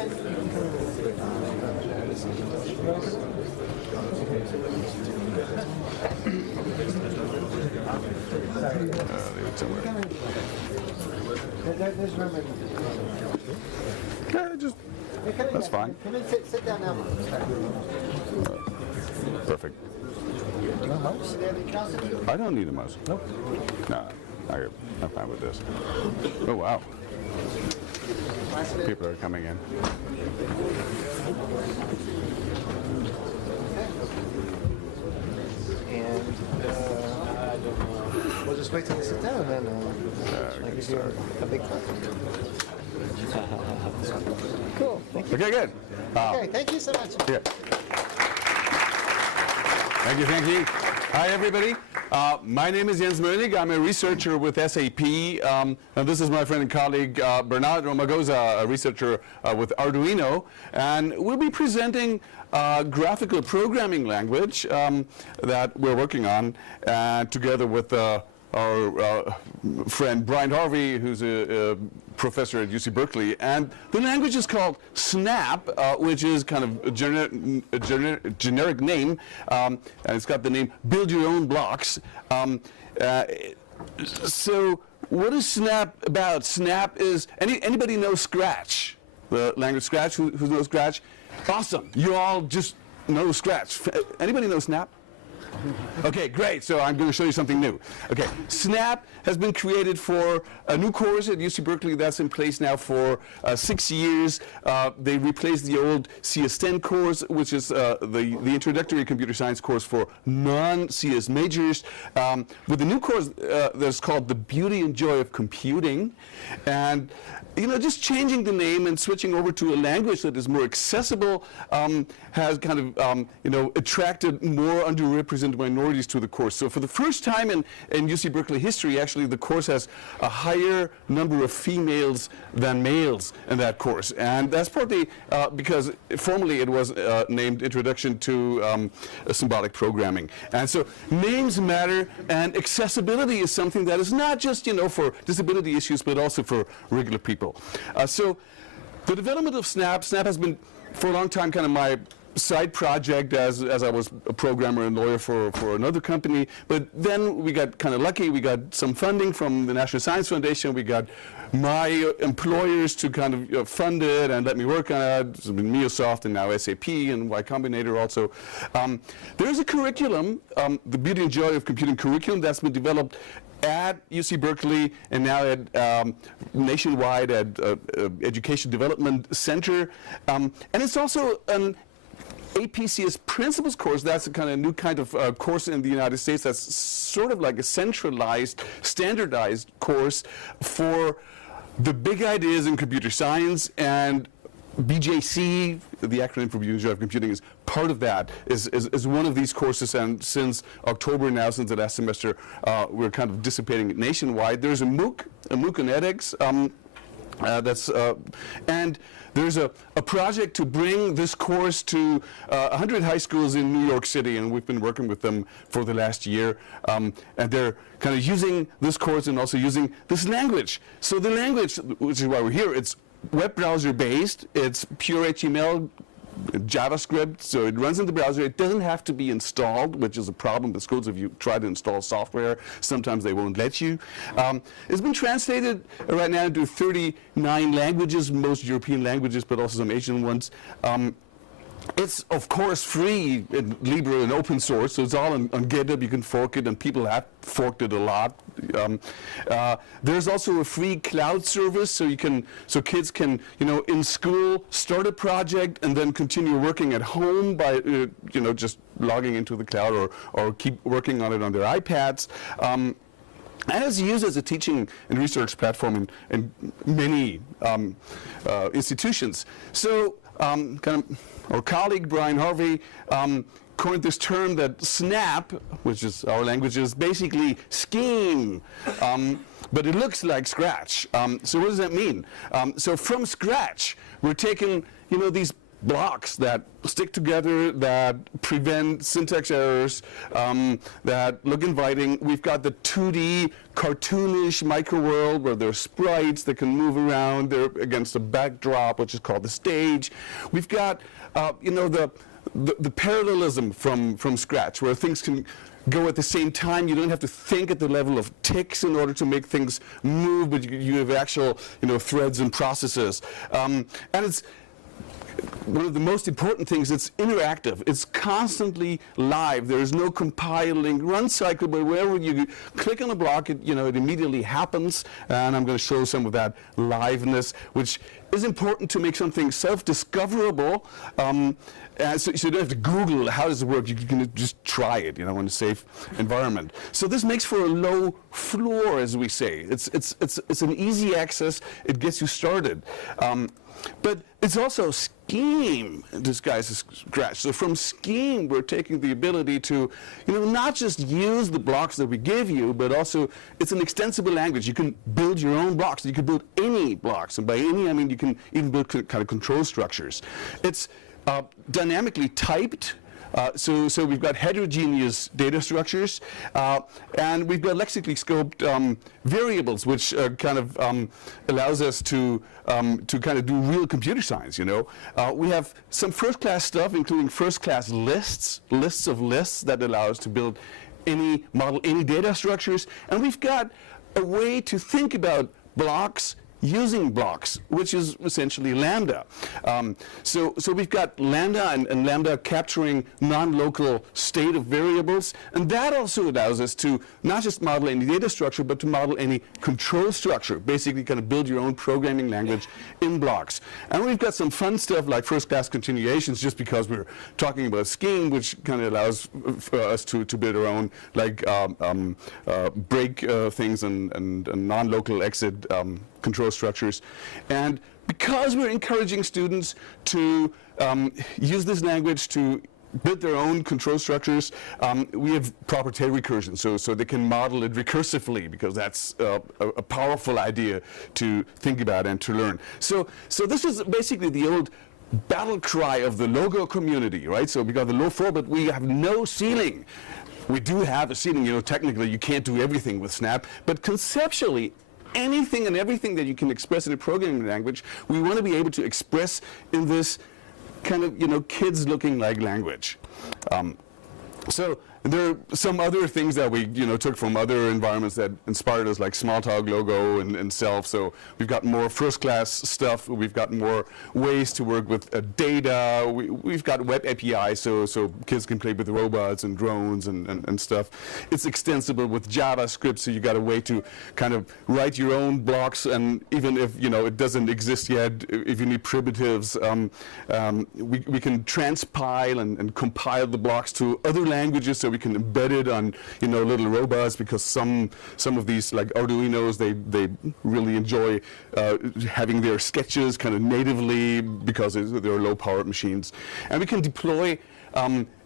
Yeah, just that's fine. Come in, sit down now. Perfect. No mouse? I don't need a mouse. Nope. No, I'm fine with this. Oh wow. People are coming in. And we'll just wait till they sit down, and then I'll give you a big clap. Cool. Thank you. Okay, good. Okay, thank you so much. Yeah. Thank you. Hi, everybody. My name is Jens Mönig. I'm a researcher with SAP. And this is my friend and colleague, Bernat Romagosa, a researcher with Arduino. And we'll be presenting a graphical programming language that we're working on together with our friend Brian Harvey, who's a professor at UC Berkeley. And the language is called Snap, which is kind of a generic name. And it's got the name Build Your Own Blocks. So what is Snap about? Snap is, anybody know Scratch? The language Scratch? Who knows Scratch? Awesome. You all just know Scratch. Anybody know Snap? Okay, great. So I'm going to show you something new. Okay, Snap has been created for a new course at UC Berkeley that's in place now for 6 years. They replaced the old CS10 course, which is the introductory computer science course for non-CS majors, with the new course that's called The Beauty and Joy of Computing. And just changing the name and switching over to a language that is more accessible has kind of attracted more underrepresented minorities to the course. So for the first time in UC Berkeley history, actually the course has a higher number of females than males in that course. And that's partly because formerly it was named Introduction to Symbolic Programming. And so names matter, and accessibility is something that is not just for disability issues, but also for regular people. So the development of Snap has been for a long time kind of my side project as I was a programmer and lawyer for another company. But then we got kind of lucky. We got some funding from the National Science Foundation. We got my employers to kind of fund it and let me work on it. It's been MioSoft and now SAP and Y Combinator also. There's a curriculum, the Beauty and Joy of Computing curriculum, that's been developed at UC Berkeley and now at nationwide at Education Development Center. And it's also an APCS Principles course. That's a kind of new kind of course in the United States that's sort of like a centralized, standardized course for the big ideas in computer science, and BJC, the acronym for Beauty and Joy of Computing, is part of that, is one of these courses. And since October now, since the last semester, we're kind of dissipating it nationwide. There's a MOOC on edX. And there's a project to bring this course to 100 high schools in New York City, and we've been working with them for the last year. And they're kind of using this course and also using this language. So the language, which is why we're here, it's web browser based, it's pure HTML, JavaScript, so it runs in the browser. It doesn't have to be installed, which is a problem with schools. If you try to install software, sometimes they won't let you. It's been translated right now into 39 languages, most European languages, but also some Asian ones. It's, of course, free in Libre and open source, so it's all on GitHub. You can fork it, and people have forked it a lot. There's also a free cloud service, so kids can, in school, start a project and then continue working at home by, just logging into the cloud or keep working on it on their iPads. And it's used as a teaching and research platform in many institutions. So, our colleague Brian Harvey coined this term that Snap, which is our language, is basically scheme, but it looks like Scratch. So what does that mean? So from Scratch, we're taking these blocks that stick together, that prevent syntax errors, that look inviting. We've got the 2D cartoonish micro world where there are sprites that can move around. They're against a backdrop, which is called the stage. We've got, you know, the parallelism from Scratch, where things can go at the same time. You don't have to think at the level of ticks in order to make things move, but you have actual, you know, threads and processes. And it's one of the most important things. It's interactive. It's constantly live. There is no compiling run cycle, but wherever you click on a block, it, you know, it immediately happens. And I'm going to show some of that liveness, which is important to make something self-discoverable. So you don't have to Google how does it work. You can just try it, you know, in a safe environment. So this makes for a low floor, as we say. It's an easy access. It gets you started. But it's also Scheme disguised as Scratch. So from Scheme, we're taking the ability to, you know, not just use the blocks that we give you, but also it's an extensible language. You can build your own blocks. You can build any blocks. And by any, I mean you can even build kind of control structures. It's dynamically typed. So we've got heterogeneous data structures, and we've got lexically scoped variables, which kind of allows us to kind of do real computer science, you know. We have some first-class stuff, including first-class lists of lists that allow us to build any model, any data structures, and we've got a way to think about blocks using blocks, which is essentially Lambda. So we've got Lambda and Lambda capturing non-local state of variables, and that also allows us to not just model any data structure, but to model any control structure, basically kind of build your own programming language in blocks. And we've got some fun stuff like first-class continuations, just because we're talking about Scheme, which kind of allows for us to build our own, like break things and non-local exit control structures. And because we're encouraging students to use this language to build their own control structures, we have proper tail recursion, so they can model it recursively, because that's a powerful idea to think about and to learn. So this is basically the old battle cry of the logo community, right? So we got the low floor, but we have no ceiling. We do have a ceiling, you know, technically you can't do everything with Snap, but conceptually, anything and everything that you can express in a programming language, we want to be able to express in this kind of, you know, kids-looking like language. So there are some other things that we, you know, took from other environments that inspired us, like Smalltalk, Logo, and Self. So we've got more first-class stuff. We've got more ways to work with data. We've got web API, so kids can play with robots and drones and stuff. It's extensible with JavaScript, so you got a way to kind of write your own blocks, and even if, you know, it doesn't exist yet, if you need primitives, we can transpile and compile the blocks to other languages, so we can embed it on, you know, little robots, because some of these, like Arduinos, they really enjoy having their sketches kind of natively, because they're low-powered machines. And we can deploy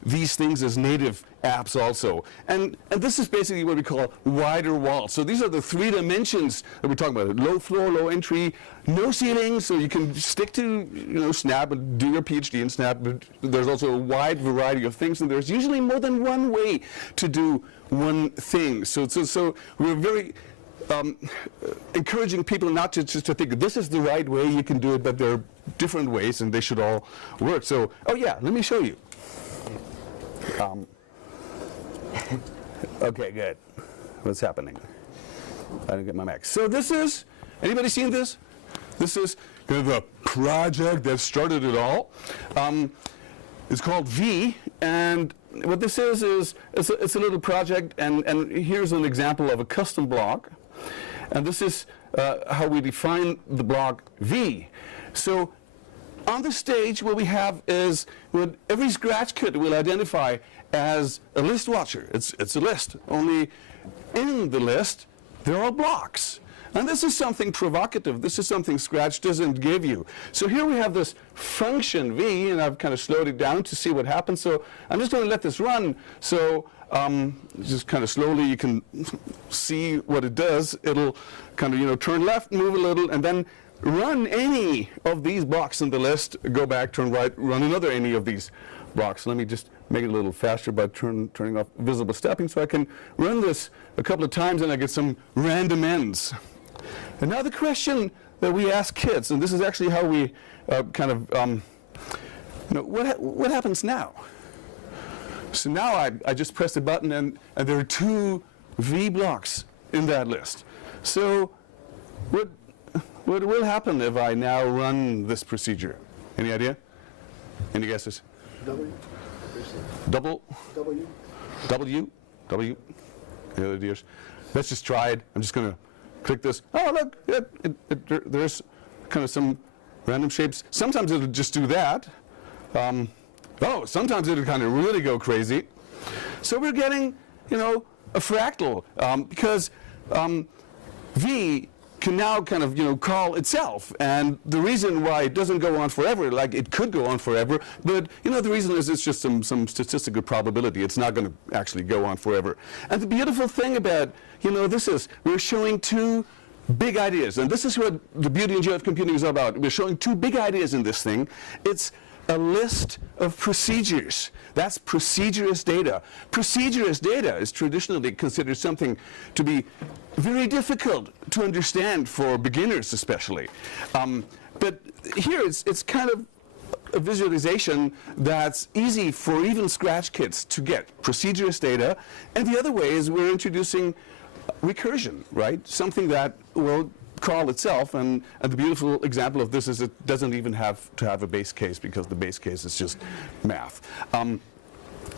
these things as native apps also. And this is basically what we call wider walls. So these are the 3 dimensions that we're talking about: low floor, low entry, no ceiling, so you can stick to, you know, Snap and do your PhD in Snap, but there's also a wide variety of things, and there's usually more than one way to do one thing. So we're very encouraging people not to just to think this is the right way you can do it, but there are different ways and they should all work. So, oh yeah, let me show you. Okay, good. What's happening? I didn't get my Mac. So this is, anybody seen this? This is kind of a project that started it all. It's called V, and what this is it's a little project, and here's an example of a custom block. And this is how we define the block V. So on the stage, what we have is what every Scratch kit will identify as a list watcher. It's a list, only in the list there are blocks. And this is something provocative. This is something Scratch doesn't give you. So here we have this function V, and I've kind of slowed it down to see what happens. So I'm just going to let this run. So just kind of slowly you can see what it does. It'll kind of, you know, turn left, move a little, and then run any of these blocks in the list, go back, turn right, run another any of these blocks. Let me just make it a little faster by turning off visible stepping, so I can run this a couple of times and I get some random ends. And now the question that we ask kids, and this is actually how we what happens now? So now I just press the button and there are 2 V blocks in that list. So what will happen if I now run this procedure? Any idea? Any guesses? W. Double? W. W? W? Any other ideas? Let's just try it. I'm just going to click this. Oh, look, there's kind of some random shapes. Sometimes it'll just do that. Sometimes it'll kind of really go crazy. So we're getting, a fractal because V can now kind of, call itself. And the reason why it doesn't go on forever, like it could go on forever, but, the reason is it's just some statistical probability. It's not going to actually go on forever. And the beautiful thing about, this is we're showing 2 big ideas. And this is what the beauty and joy of computing is all about. We're showing 2 big ideas in this thing. It's a list of procedures. That's procedurous data. Procedurous data is traditionally considered something to be very difficult to understand for beginners especially. But here it's kind of a visualization that's easy for even Scratch kids to get. Procedurous data. And the other way is we're introducing recursion, right? Something that will call itself, and the beautiful example of this is it doesn't even have to have a base case because the base case is just math.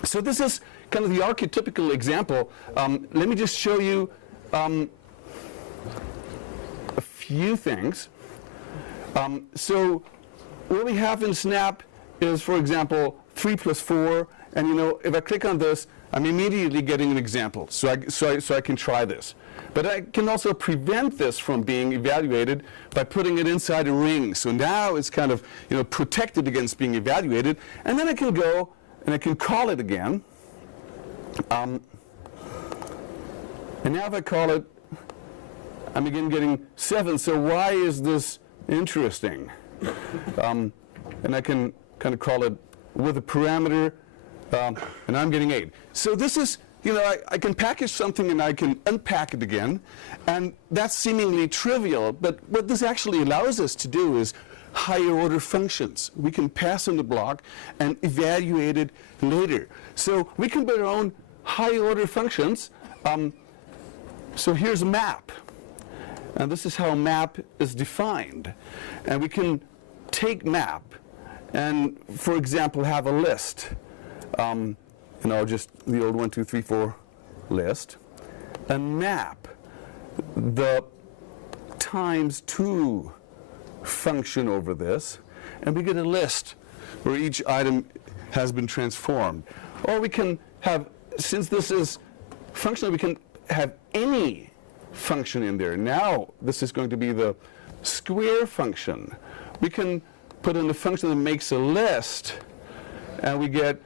So this is kind of the archetypical example. Let me just show you a few things. So what we have in Snap is, for example, 3 plus 4, and if I click on this, I'm immediately getting an example, so I can try this. But I can also prevent this from being evaluated by putting it inside a ring. So now it's kind of protected against being evaluated, and then I can go and I can call it again. And now if I call it, I'm again getting 7. So why is this interesting? And I can kind of call it with a parameter, and I'm getting 8. So this is, I can package something and I can unpack it again, and that's seemingly trivial, but what this actually allows us to do is higher order functions. We can pass in the block and evaluate it later. So we can build our own higher order functions. So here's a map, and this is how map is defined. And we can take map and, for example, have a list. Just the old 1, 2, 3, 4 list, and map the ×2 function over this, and we get a list where each item has been transformed. Or we can have, since this is functional, we can have any function in there. Now this is going to be the square function. We can put in a function that makes a list, and we get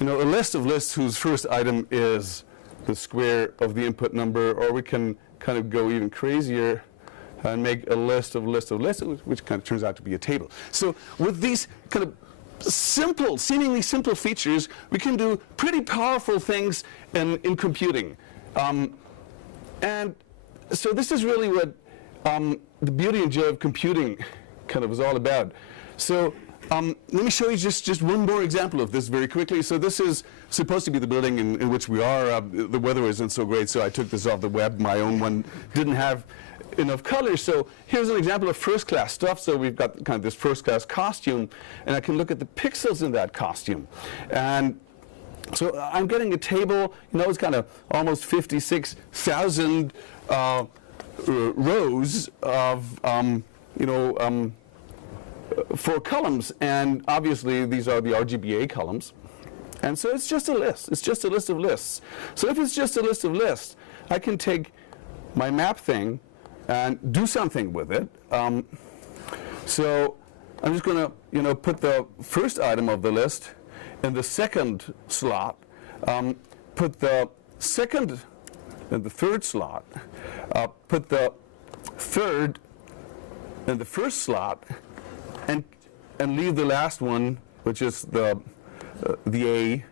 a list of lists whose first item is the square of the input number, or we can kind of go even crazier and make a list of lists of lists, which kind of turns out to be a table. So with these kind of simple, seemingly simple features, we can do pretty powerful things in computing. And so this is really what the beauty and joy of computing kind of is all about. So let me show you just one more example of this very quickly. So this is supposed to be the building in which we are. The weather isn't so great, so I took this off the web. My own one didn't have enough colors. So here's an example of first-class stuff. So we've got kind of this first-class costume, and I can look at the pixels in that costume. And so I'm getting a table, it's kind of almost 56,000 rows of, 4 columns, and obviously these are the RGBA columns. And so it's just a list. It's just a list of lists. So if it's just a list of lists, I can take my map thing and do something with it. So I'm just going to, put the first item of the list in the second slot, put the second in the third slot, put the third in the first slot and leave the last one, which is the A,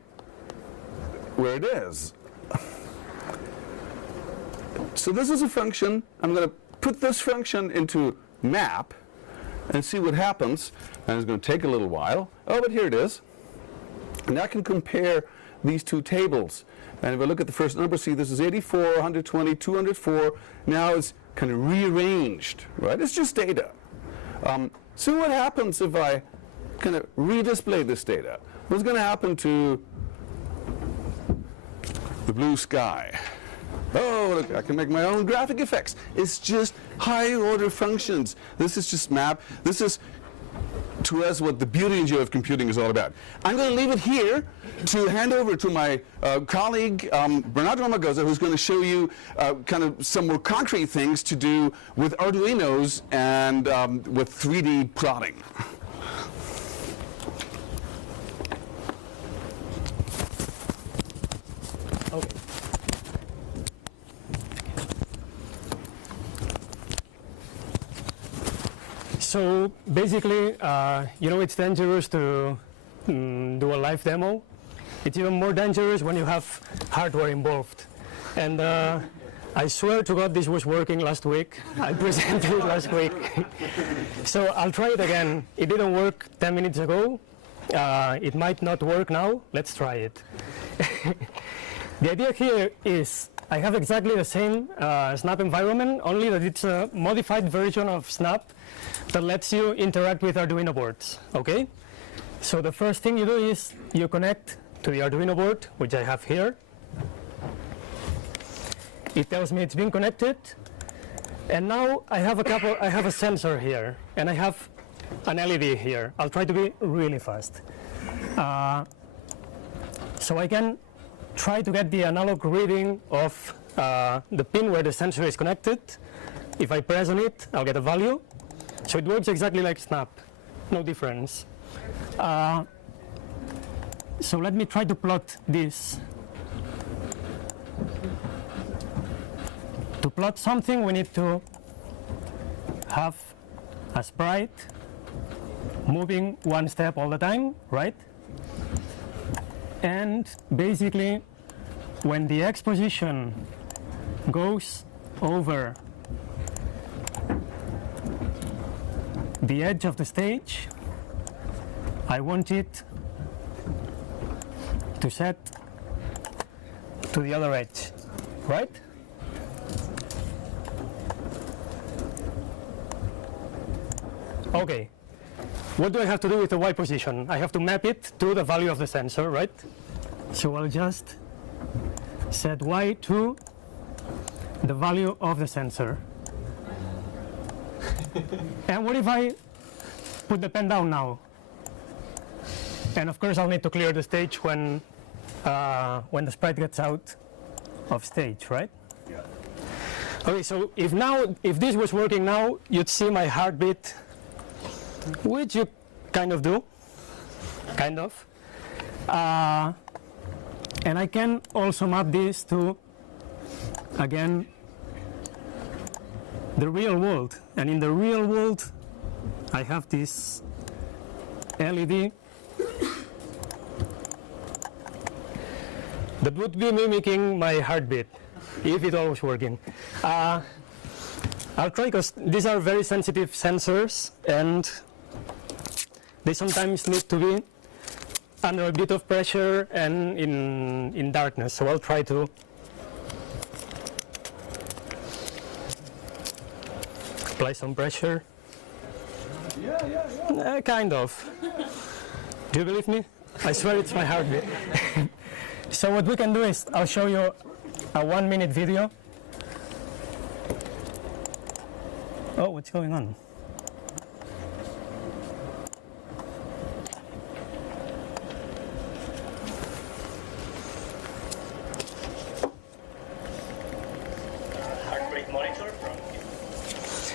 where it is. So this is a function. I'm going to put this function into map and see what happens. And it's going to take a little while. Oh, but here it is. And I can compare these two tables. And if I look at the first number, see this is 84, 120, 204. Now it's kind of rearranged, right? It's just data. So what happens if I kind of redisplay this data? What's going to happen to the blue sky? Oh, look, I can make my own graphic effects. It's just higher order functions. This is just map. This is, to us, what the beauty and joy of computing is all about. I'm going to leave it here to hand over to my colleague, Bernat Ramagosa, who's going to show you kind of some more concrete things to do with Arduinos and with 3D plotting. Okay. So basically, it's dangerous to do a live demo. It's even more dangerous when you have hardware involved. And I swear to God this was working last week. I presented it last week. So I'll try it again. It didn't work 10 minutes ago. It might not work now. Let's try it. The idea here is I have exactly the same Snap environment, only that it's a modified version of Snap that lets you interact with Arduino boards, okay? So the first thing you do is you connect to the Arduino board, which I have here. It tells me it's been connected. And now I have a sensor here, and I have an LED here. I'll try to be really fast. So I can try to get the analog reading of the pin where the sensor is connected. If I press on it, I'll get a value. So it works exactly like Snap, no difference. So let me try to plot this. To plot something, we need to have a sprite moving one step all the time, right? And basically, when the X position goes over the edge of the stage, I want it to set to the other edge, right? Okay. What do I have to do with the Y position? I have to map it to the value of the sensor, right? So I'll just set Y to the value of the sensor. And what if I put the pen down now? And of course I'll need to clear the stage when the sprite gets out of stage, right? Yeah. Okay, so if this was working now, you'd see my heartbeat, which you kind of do, kind of. And I can also map this to, again, the real world. And in the real world, I have this LED that would be mimicking my heartbeat, if it all was working. I'll try, because these are very sensitive sensors, and they sometimes need to be under a bit of pressure and in darkness. So I'll try to apply some pressure. Yeah. Kind of. Do you believe me? I swear it's my heartbeat. So what we can do is I'll show you a 1-minute video. Oh, what's going on? Heart rate monitor from.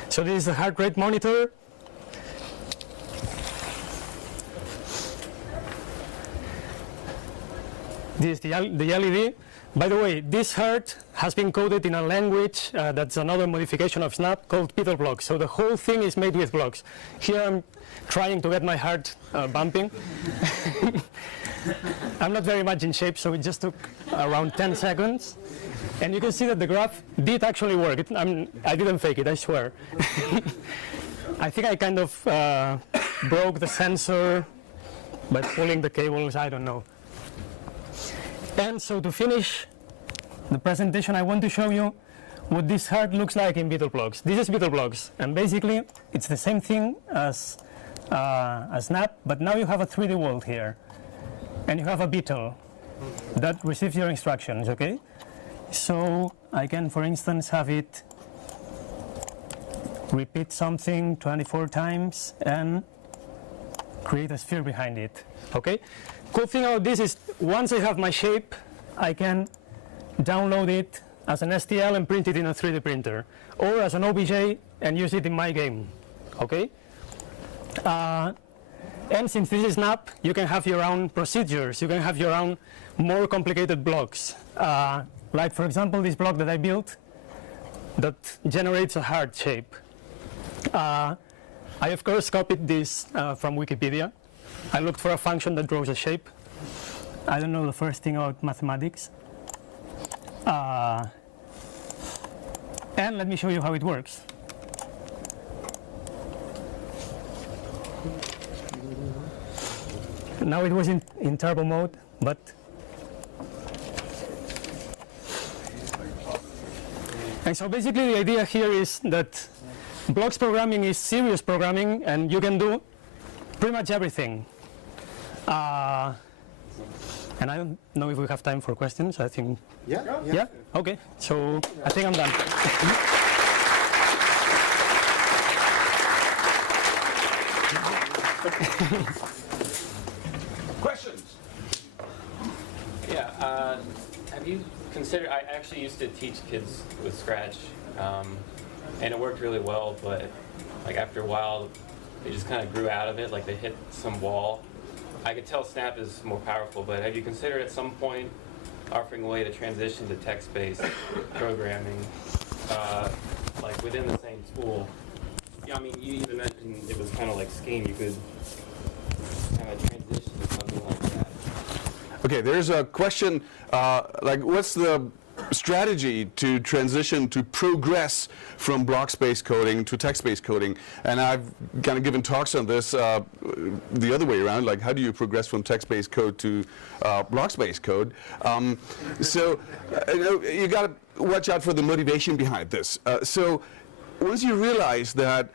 So this is the heart rate monitor. This is the LED. By the way, this heart has been coded in a language that's another modification of Snap called Beetle blocks. So the whole thing is made with blocks. Here I'm trying to get my heart bumping. I'm not very much in shape, so it just took around 10 seconds. And you can see that the graph did actually work. I didn't fake it, I swear. I think I kind of broke the sensor by pulling the cables, I don't know. And so to finish the presentation, I want to show you what this heart looks like in Beetle blocks. This is Beetle blocks, and basically it's the same thing as Snap, but now you have a 3D world here, and you have a beetle that receives your instructions, okay? So I can, for instance, have it repeat something 24 times and create a sphere behind it, okay? Cool thing about this is once I have my shape, I can download it as an STL and print it in a 3D printer, or as an OBJ and use it in my game, okay? And since this is Snap, you can have your own procedures, you can have your own more complicated blocks. Like for example, this block that I built that generates a heart shape. I of course copied this from Wikipedia. I looked for a function that draws a shape. I don't know the first thing about mathematics. And let me show you how it works. Now it was in turbo mode, but and so basically the idea here is that blocks programming is serious programming, and you can do pretty much everything. And I don't know if we have time for questions. I think. Yeah? Okay. So I think I'm done. Questions? Yeah. Have you considered? I actually used to teach kids with Scratch, and it worked really well. But like after a while, they just kind of grew out of it. Like they hit some wall. I could tell Snap is more powerful, but have you considered at some point offering a way to transition to text-based programming, like within the same tool? Yeah, I mean, you even mentioned it was kind of like Scheme. You could kind of transition to something like that. Okay, there's a question, like what's the strategy to transition to progress from block-based coding to text-based coding? And I've kind of given talks on this the other way around, like how do you progress from text-based code to blocks-based code? So you got to watch out for the motivation behind this. So once you realize that,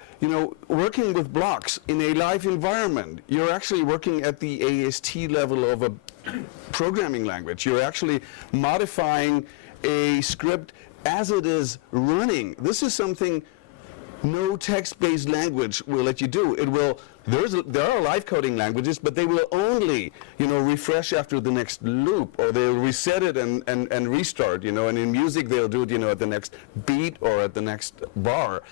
working with blocks in a live environment, you're actually working at the AST level of a programming language. You're actually modifying a script as it is running. This is something no text-based language will let you do. It will. There are live coding languages, but they will only, refresh after the next loop, or they'll reset it and restart. And in music they'll do it, at the next beat or at the next bar.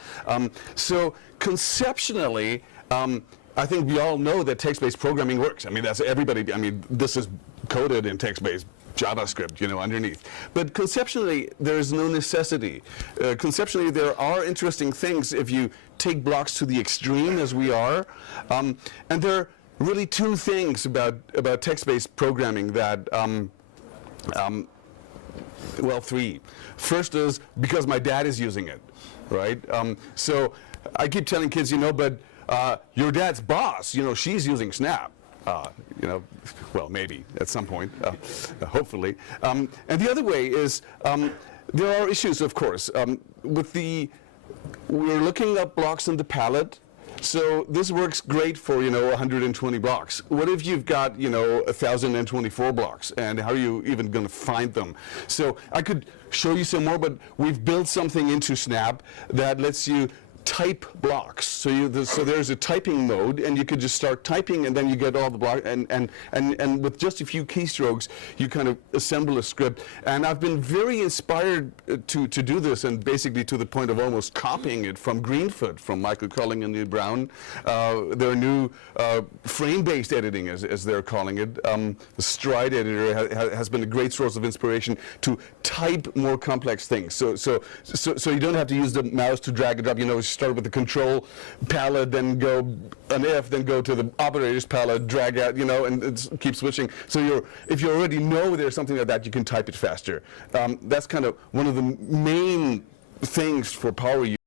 So conceptually, I think we all know that text-based programming works. I mean, that's everybody. I mean, this is coded in text-based JavaScript, underneath. But conceptually, there is no necessity. Conceptually, there are interesting things if you take blocks to the extreme, as we are. And there are really two things about text-based programming that, well, three. First is because my dad is using it, right? So I keep telling kids, but your dad's boss, she's using Snap. Well, maybe at some point, hopefully. And the other way is there are issues, of course. We're looking up blocks in the pallet, so this works great for 120 blocks. What if you've got 1,024 blocks, and how are you even going to find them? So I could show you some more, but we've built something into Snap that lets you type blocks. So there's a typing mode, and you could just start typing, and then you get all the blocks, and with just a few keystrokes, you kind of assemble a script. And I've been very inspired to do this, and basically to the point of almost copying it from Greenfoot, from Michael Culling and Neil Brown. Their new frame-based editing, as they're calling it. The Stride editor has been a great source of inspiration to type more complex things. So you don't have to use the mouse to drag and drop. You know, start with the control palette, then go an F, then go to the operator's palette, drag out, you know, and keep switching. So if you already know there's something like that, you can type it faster. That's kind of one of the main things for power use.